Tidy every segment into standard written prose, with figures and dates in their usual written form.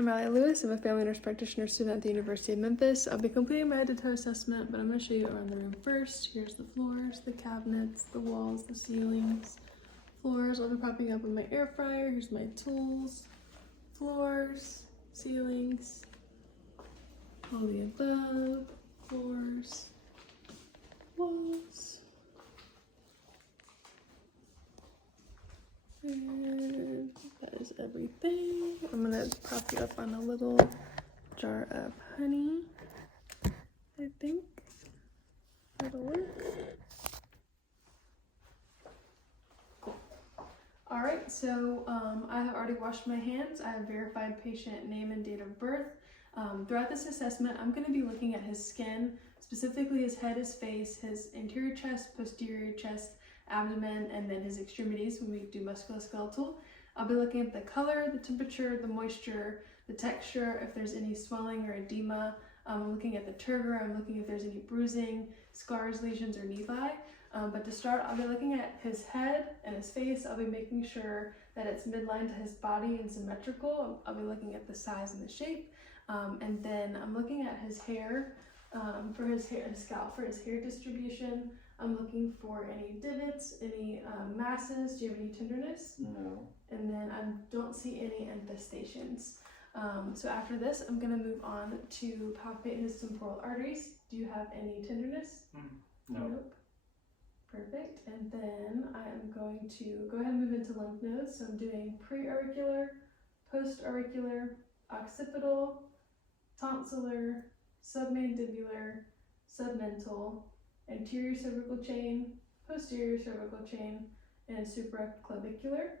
I'm Riley Lewis. I'm a family nurse practitioner student at the University of Memphis. I'll be completing my head to toe assessment, but I'm going to show you around the room first. Here's the floors, the cabinets, the walls, the ceilings. Floors, I'll be propping up with my air fryer. Here's my tools. Floors, ceilings, all the above, floors, walls. And that is everything. I'm gonna prop you up on a little jar of honey. I think that'll work. Cool. All right, so I have already washed my hands. I have verified patient name and date of birth. Throughout this assessment, I'm going to be looking at his skin, specifically his head, his face, his anterior chest, posterior chest, abdomen, and then his extremities when we do musculoskeletal. I'll be looking at the color, the temperature, the moisture, the texture, if there's any swelling or edema. I'm looking at the turgor. I'm looking if there's any bruising, scars, lesions, or nevi. But to start, I'll be looking at his head and his face. I'll be making sure that it's midline to his body and symmetrical. I'll be looking at the size and the shape. And then I'm looking at his hair, for his hair, his scalp, for his hair distribution. I'm looking for any divots, any masses. Do you have any tenderness? No. And then I don't see any infestations. So after this, I'm going to move on to palpate his temporal arteries. Do you have any tenderness? No. Nope. Perfect. And then I am going to go ahead and move into lymph nodes. So I'm doing pre-auricular, post-auricular, occipital, tonsillar, submandibular, submental, anterior cervical chain, posterior cervical chain, and supraclavicular.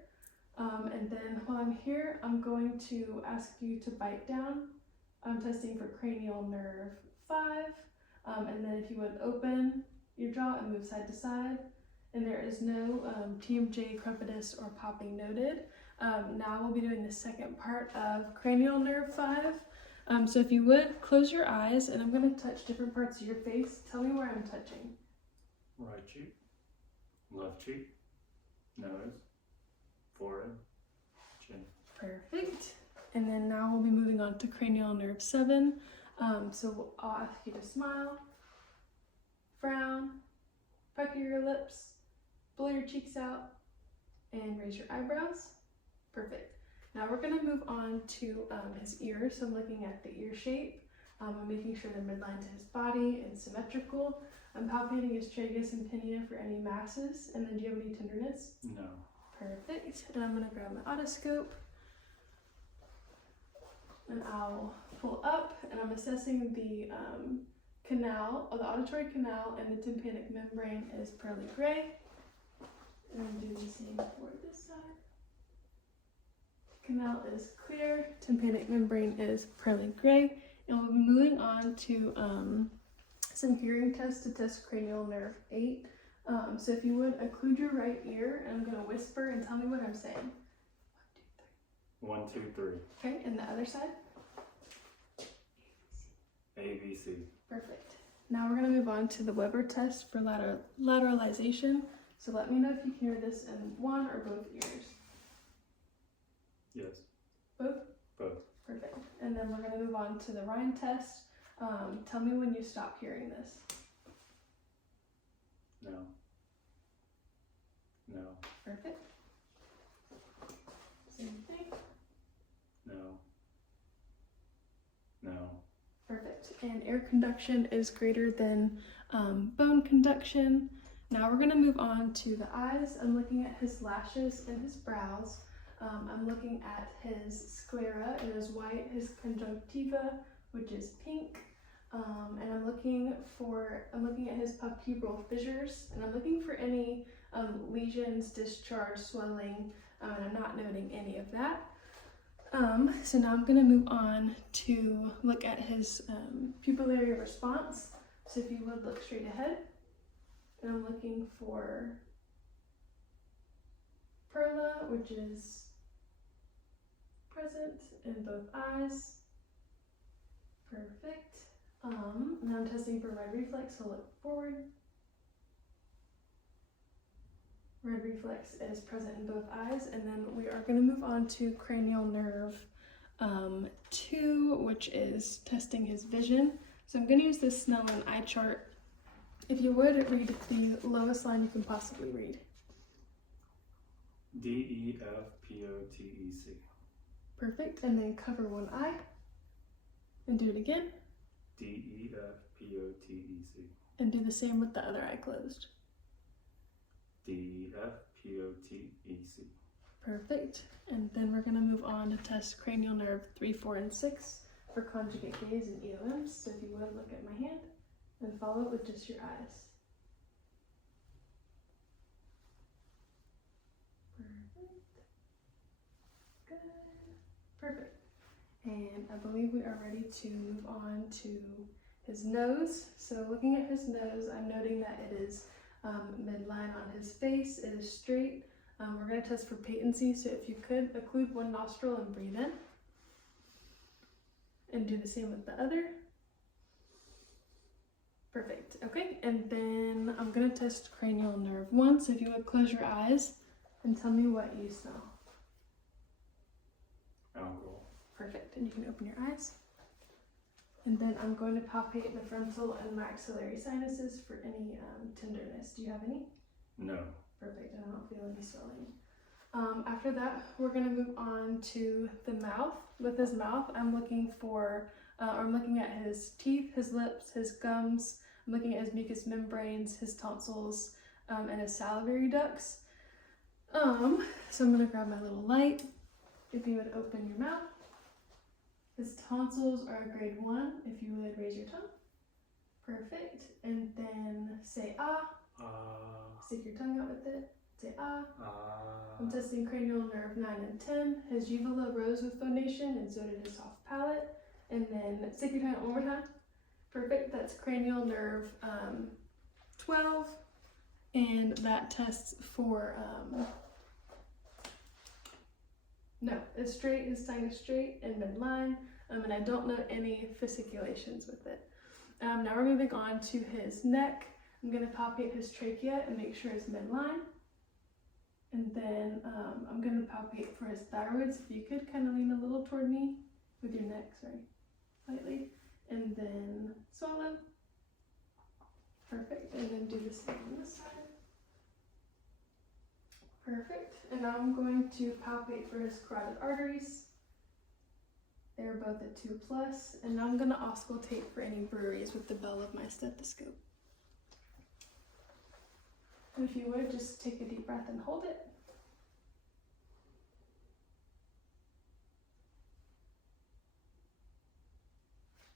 And then while I'm here, I'm going to ask you to bite down. I'm testing for cranial nerve 5. And then if you would open your jaw and move side to side. And there is no TMJ, crepitus, or popping noted. Now we'll be doing the second part of cranial nerve 5. So if you would, close your eyes, and I'm going to touch different parts of your face. Tell me where I'm touching. Right cheek, left cheek, nose, forehead, chin. Perfect. And then now we'll be moving on to cranial nerve 7. So I'll ask you to smile, frown, pucker your lips, blow your cheeks out, and raise your eyebrows. Perfect. Now we're going to move on to his ears. So I'm looking at the ear shape. I'm making sure they're midline to his body and symmetrical. I'm palpating his tragus and pinna for any masses. And then do you have any tenderness? No. Perfect. And I'm going to grab my otoscope. And I'll pull up, and I'm assessing the canal, or the auditory canal, and the tympanic membrane is pearly gray. And I'm doing the same for this side. Canal is clear, tympanic membrane is pearly gray, and we'll be moving on to some hearing tests to test cranial nerve 8. So if you would, occlude your right ear, and I'm going to whisper and tell me what I'm saying. 1, 2, 3. Okay, and the other side? ABC. Perfect. Now we're going to move on to the Weber test for lateralization. So let me know if you can hear this in one or both ears. Yes. Both? Both. Perfect. And then we're going to move on to the Rhine test. Tell me when you stop hearing this. No. No. Perfect. Same thing. No. No. Perfect. And air conduction is greater than bone conduction. Now we're going to move on to the eyes. I'm looking at his lashes and his brows. I'm looking at his sclera, it is white, his conjunctiva, which is pink. And I'm looking at his pupubral fissures, and I'm looking for any lesions, discharge, swelling, and I'm not noting any of that. So now I'm going to move on to look at his pupillary response. So if you would look straight ahead, and I'm looking for perla, which is present in both eyes. Perfect. Now I'm testing for red reflex, so look forward. Red reflex is present in both eyes, and then we are going to move on to cranial nerve 2, which is testing his vision. So I'm going to use this Snellen eye chart. If you would, read the lowest line you can possibly read. DEFPOTEC. Perfect. And then cover one eye. And do it again. DEFPOTEC. And do the same with the other eye closed. DEFPOTEC. Perfect. And then we're going to move on to test cranial nerve 3, 4, and 6 for conjugate gaze and EOMs. So if you would, look at my hand and follow it with just your eyes. Perfect. Good. Perfect. And I believe we are ready to move on to his nose. So looking at his nose, I'm noting that it is midline on his face. It is straight. We're going to test for patency, so if you could occlude one nostril and breathe in. And do the same with the other. Perfect. Okay, and then I'm going to test cranial nerve 1, so if you would close your eyes and tell me what you smell. Alcohol. Perfect, and you can open your eyes. And then I'm going to palpate the frontal and maxillary sinuses for any tenderness. Do you have any? No. Perfect, and I don't feel any swelling. After that, we're going to move on to the mouth. With his mouth, I'm looking at his teeth, his lips, his gums. I'm looking at his mucous membranes, his tonsils, and his salivary ducts. So I'm going to grab my little light. If you would open your mouth. His tonsils are grade 1. If you would raise your tongue. Perfect. And then say ah. Stick your tongue out with it. Say ah. I'm testing cranial nerve 9 and 10. His uvula rose with phonation, and so did his soft palate. And then stick your tongue out one more time. Perfect. That's cranial nerve 12. And that tests for, no, it's straight, his tongue is straight and midline. And I don't note any fasciculations with it. Now we're moving on to his neck. I'm going to palpate his trachea and make sure it's midline. And then I'm going to palpate for his thyroids. If you could kind of lean a little toward me with your neck, slightly. And then swallow. Perfect. And then do the same on this side. Perfect. And now I'm going to palpate for his carotid arteries. They're both at 2+. And now I'm going to auscultate for any breweries with the bell of my stethoscope. And if you would, just take a deep breath and hold it.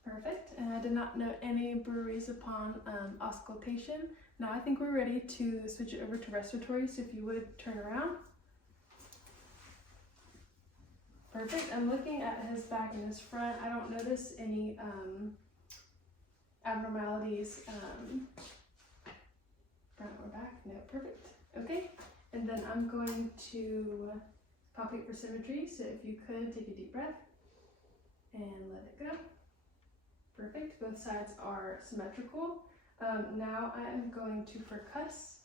Perfect. And I did not note any breweries upon auscultation. Now I think we're ready to switch it over to respiratory, so if you would turn around. Perfect. I'm looking at his back and his front. I don't notice any abnormalities front or back. No, perfect. Okay. And then I'm going to palpate for symmetry. So if you could take a deep breath and let it go. Perfect. Both sides are symmetrical. Now I am going to percuss.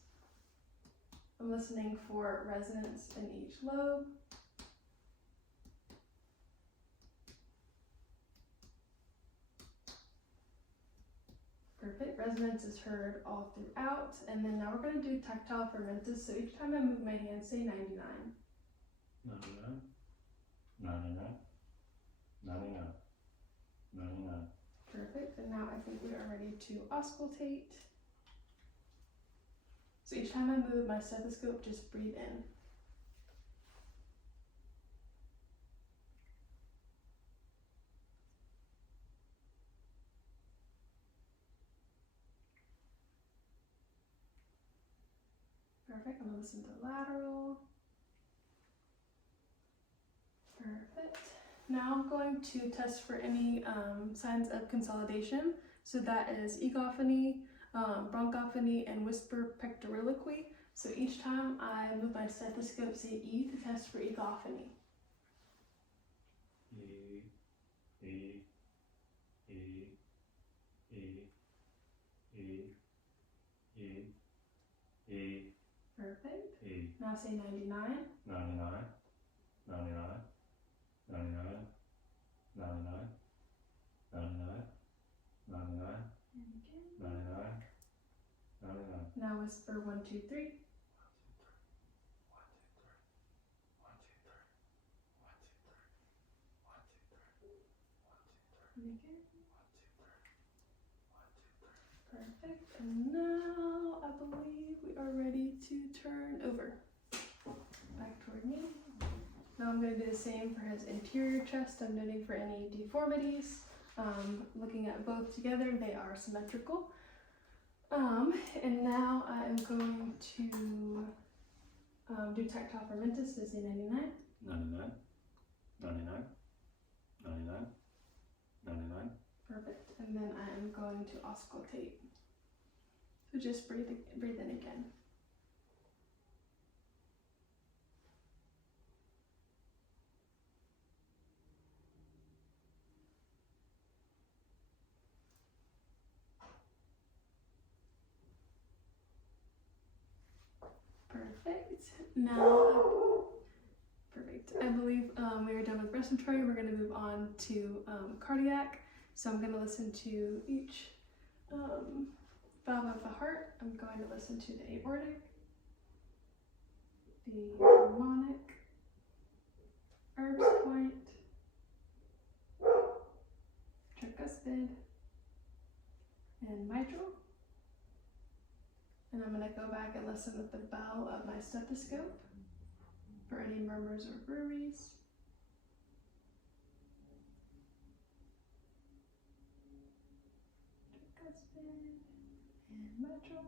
I'm listening for resonance in each lobe. Perfect. Resonance is heard all throughout. And then now we're going to do tactile fermentus. So each time I move my hand, say 99. 99. 99. 99. 99. Perfect. And now I think we are ready to auscultate. So each time I move my stethoscope, just breathe in. Perfect. I'm going to listen to lateral. Perfect. Now I'm going to test for any signs of consolidation. So that is egophony, bronchophony, and whisper pectoriloquy. So each time I move my stethoscope, say E to test for egophony. E, E, E, E, E, E, E. Perfect. E. Now say 99. 99. 99. 99. Now whisper 1, 2, 3. And again. Perfect. And now I believe we are ready to turn over. Back toward me. Now I'm going to do the same for his interior chest. I'm noting for any deformities. Looking at both together, they are symmetrical. And now I'm going to do tactile fermentus, is he 99? 99, 99, 99, 99. Perfect. And then I am going to auscultate. So just breathe in again. Perfect. Now, perfect. I believe we are done with respiratory. We're going to move on to cardiac. So I'm going to listen to each valve of the heart. I'm going to listen to the aortic, the pulmonic, Erb's point, tricuspid, and mitral. And I'm going to go back and listen with the bell of my stethoscope for any murmurs or breweries. Tricuspid and mitral.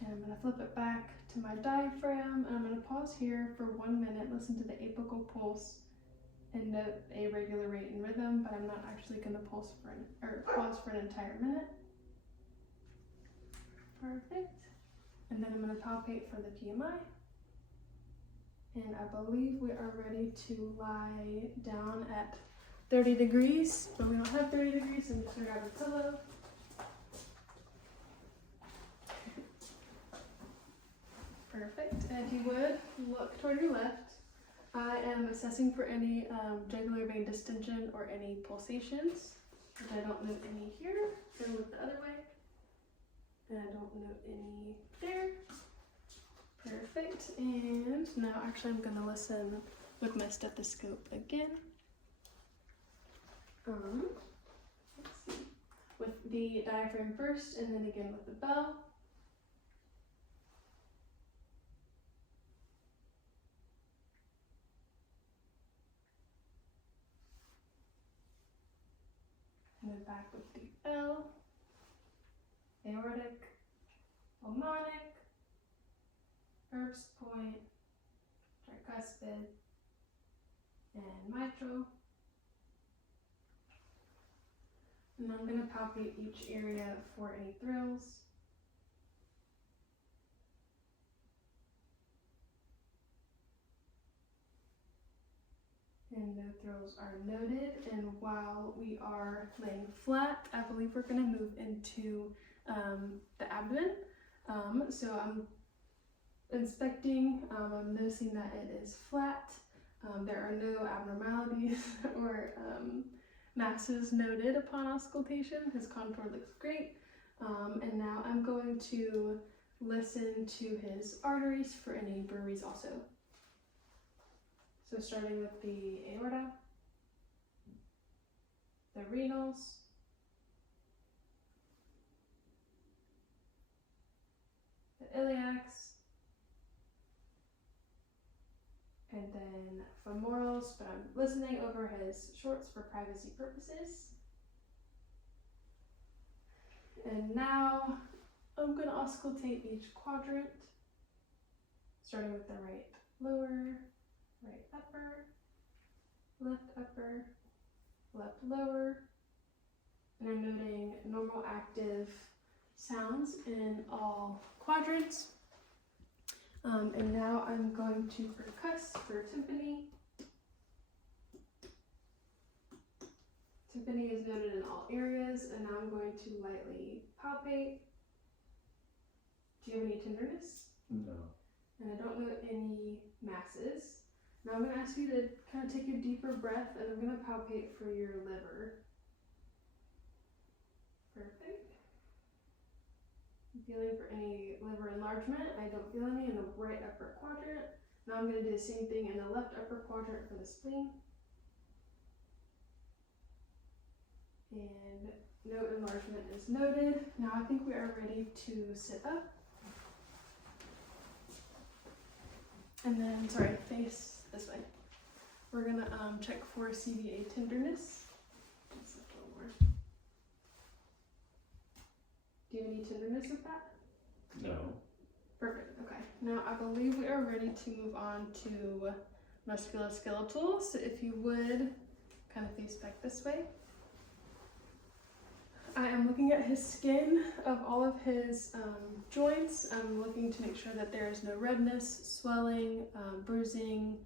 And I'm going to flip it back to my diaphragm, and I'm going to pause here for 1 minute, listen to the apical pulse, and note a regular rate and rhythm, but I'm not actually going to pause for an entire minute. Perfect. And then I'm going to palpate for the PMI. And I believe we are ready to lie down at 30 degrees, but we don't have 30 degrees, so I'm just going to grab a pillow. Perfect. And if you would, look toward your left. I am assessing for any jugular vein distension or any pulsations, which I don't note any here. Gonna look the other way. And I don't note any there. Perfect. And now actually I'm gonna listen with my stethoscope again. Let's see. With the diaphragm first, and then again with the bell. And then back with the bell, aortic, pulmonic, Erb's point, tricuspid, and mitral. And I'm going to palpate each area for any thrills. And no thrills are noted. And while we are laying flat, I believe we're going to move into the abdomen. So I'm inspecting, I'm noticing that it is flat. There are no abnormalities or masses noted upon auscultation. His contour looks great. And now I'm going to listen to his arteries for any breweries also. So starting with the aorta, the renals, the iliacs, and then femorals, but I'm listening over his shorts for privacy purposes. And now I'm going to auscultate each quadrant, starting with the right lower, right upper, left lower, and I'm noting normal active sounds in all quadrants. And now I'm going to percuss for tympani. Tympani is noted in all areas, and now I'm going to lightly palpate. Do you have any tenderness? No. And I don't note any masses. Now I'm going to ask you to kind of take a deeper breath, and I'm going to palpate for your liver. Perfect. Feeling for any liver enlargement. I don't feel any in the right upper quadrant. Now I'm going to do the same thing in the left upper quadrant for the spleen. And no enlargement is noted. Now I think we are ready to sit up. And then, sorry, face this way. We're gonna check for CVA tenderness. Let's look a little more. Do you have any tenderness with that? No. Perfect, okay. Now I believe we are ready to move on to musculoskeletal. So if you would kind of face back this way. I am looking at his skin of all of his joints. I'm looking to make sure that there is no redness, swelling, bruising,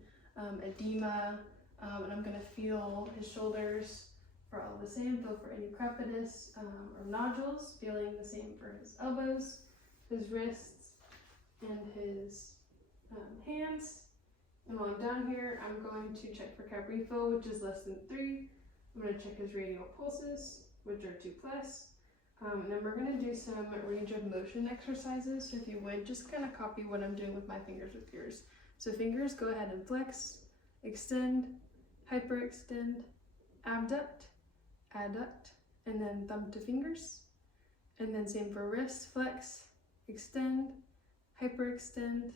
edema, and I'm going to feel his shoulders for all the same. Feel for any crepitus or nodules. Feeling the same for his elbows, his wrists, and his hands. And while I'm down here, I'm going to check for cabrifo, which is less than 3. I'm going to check his radial pulses, which are 2+. And then we're going to do some range of motion exercises. So if you would, just kind of copy what I'm doing with my fingers with yours. So fingers, go ahead and flex, extend, hyperextend, abduct, adduct, and then thumb to fingers. And then same for wrists, flex, extend, hyperextend,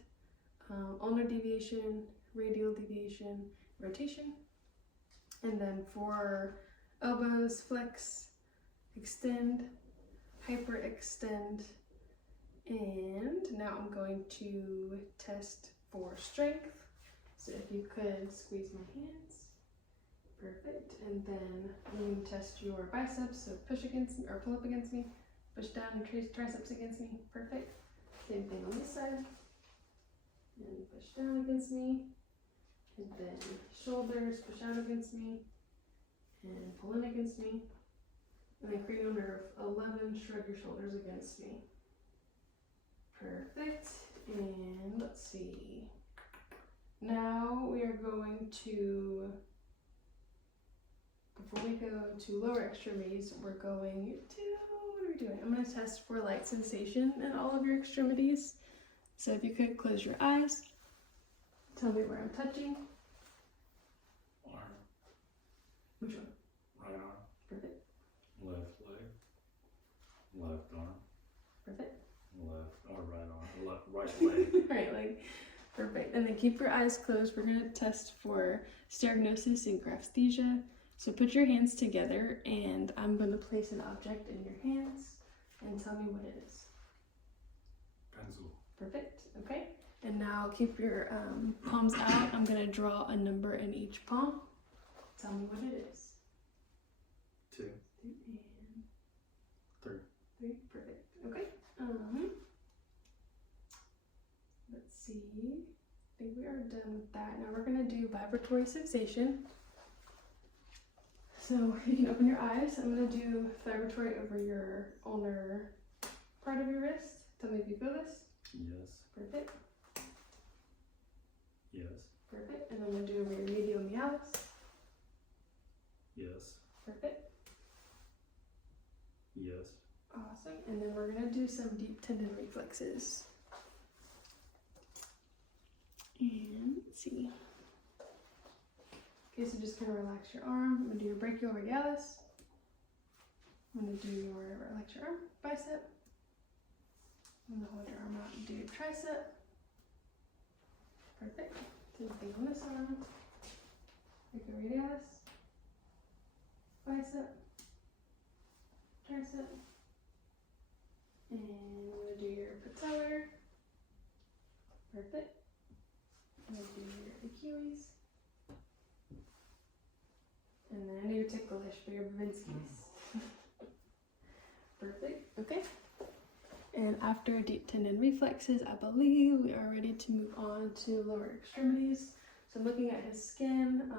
ulnar deviation, radial deviation, rotation. And then for elbows, flex, extend, hyperextend, and now I'm going to test for strength. So if you could squeeze my hands, perfect. And then you can test your biceps, so push against me or pull up against me, push down and triceps against me, perfect. Same thing on this side, and push down against me, and then shoulders, push out against me, and pull in against me. And then cranial nerve 11, shrug your shoulders against me. Perfect. And let's see. Now we are going to, before we go to lower extremities, we're going to, what are we doing? I'm going to test for light sensation in all of your extremities. So if you could close your eyes, tell me where I'm touching. Arm. Which one? Right arm. Perfect. Left leg. Left arm. Perfect. Right leg. Right leg. Perfect. And then keep your eyes closed. We're going to test for stereognosis and graphesthesia. So put your hands together and I'm going to place an object in your hands and tell me what it is. Pencil. Perfect. Okay. And now keep your palms out. I'm going to draw a number in each palm. Tell me what it is. 2. 2 and 3. 3. Perfect. Okay. Let's see. I think we are done with that. Now we're going to do vibratory sensation. So you can open your eyes. I'm going to do vibratory over your ulnar part of your wrist. Tell me if you feel this. Yes. Perfect. Yes. Perfect. And I'm going to do over your medial meatus. Yes. Perfect. Yes. Awesome. And then we're going to do some deep tendon reflexes. And let's see. Okay, so just kind of relax your arm. I'm going to do your brachioradialis. I'm going to do your, relax your arm, bicep. I'm going to hold your arm out and do your tricep. Perfect. Same thing on this arm. Brachioradialis, bicep, tricep. And I'm going to do your patellar. Perfect. I'm going to do your Achilles. And then I know you're ticklish for your Bavinskis. Perfect. Okay. And after deep tendon reflexes, I believe we are ready to move on to lower extremities. So I'm looking at his skin.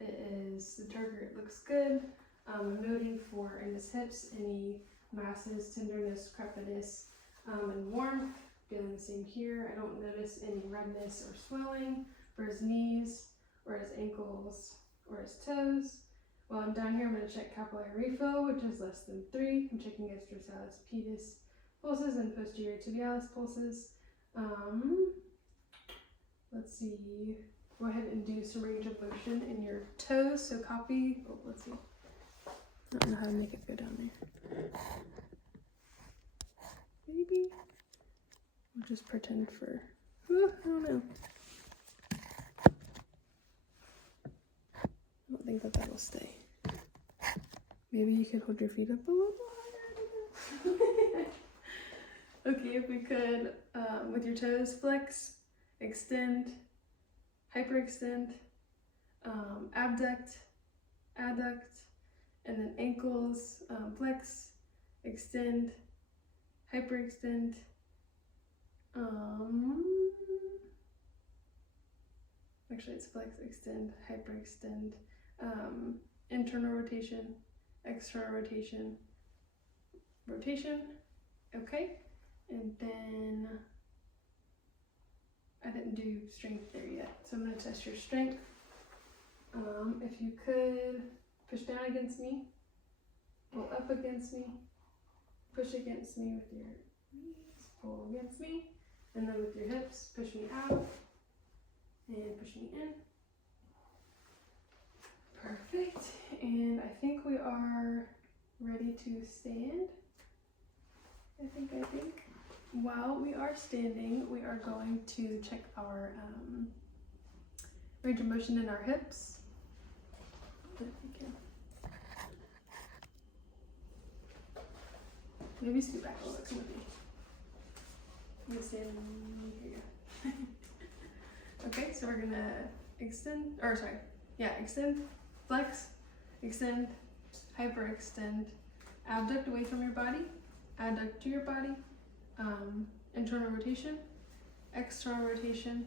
It is the turgor. It looks good. I'm noting for in his hips any masses, tenderness, crepitus, and warmth. Feeling the same here. I don't notice any redness or swelling for his knees or his ankles or his toes. While I'm down here, I'm going to check capillary refill, which is less than 3. I'm checking estrocalus pedis, pulses and posterior tibialis pulses. Let's see. Go ahead and do some range of motion in your toes. So copy. Oh, let's see. I don't know how to make it go down there. Maybe. We'll just pretend for. I don't know. I don't think that will stay. Maybe you could hold your feet up a little higher. I don't know. Okay, if we could, with your toes, flex, extend, hyperextend, abduct, adduct, and then ankles, flex, extend, hyperextend, actually it's flex, extend, hyperextend, internal rotation, external rotation, rotation, okay, and then I didn't do strength there yet, so I'm going to test your strength. If you could push down against me, pull up against me, push against me with your knees, pull against me, and then with your hips, push me out and push me in. Perfect, and I think we are ready to stand. I think. While we are standing, we are going to check our range of motion in our hips. If we can. Maybe scoot back a little bit. Come with me. I'm gonna stand here. You go. Okay, so we're gonna extend, extend, flex, extend, hyperextend, abduct away from your body, adduct to your body, internal rotation, external rotation,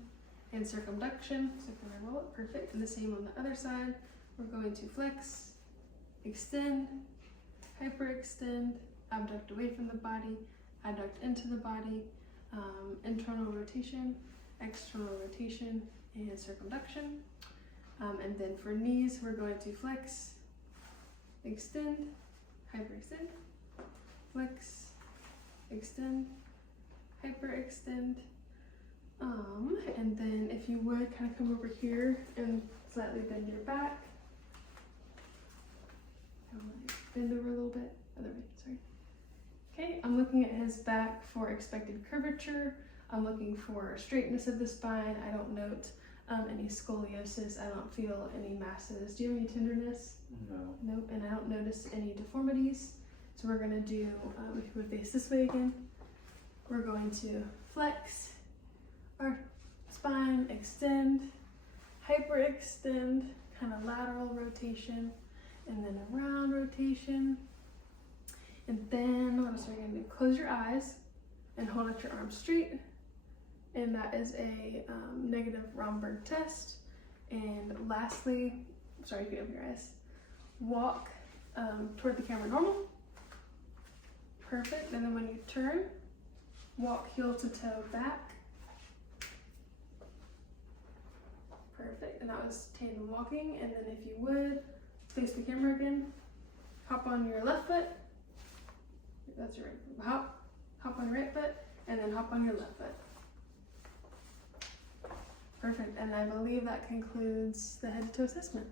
and circumduction. So if I roll it, perfect. And the same on the other side. We're going to flex, extend, hyperextend, abduct away from the body, adduct into the body, internal rotation, external rotation, and circumduction. And then for knees, we're going to flex, extend, hyperextend, flex, extend, hyperextend, and then if you would kind of come over here and slightly bend your back. Bend over a little bit, other way, sorry. Okay, I'm looking at his back for expected curvature. I'm looking for straightness of the spine. I don't note any scoliosis. I don't feel any masses. Do you have any tenderness? No. Nope, and I don't notice any deformities. So we're gonna do, if you would face this way again, we're going to flex our spine, extend, hyperextend, kind of lateral rotation, and then a round rotation. And then what else are we gonna do? Close your eyes and hold out your arms straight. And that is a negative Romberg test. And lastly, sorry, you can open your eyes. Walk toward the camera normal. Perfect. And then when you turn, walk heel to toe back. Perfect. And that was tandem walking. And then if you would, face the camera again. Hop on your left foot. That's your right foot. Hop on your right foot, and then hop on your left foot. Perfect. And I believe that concludes the head to toe assessment.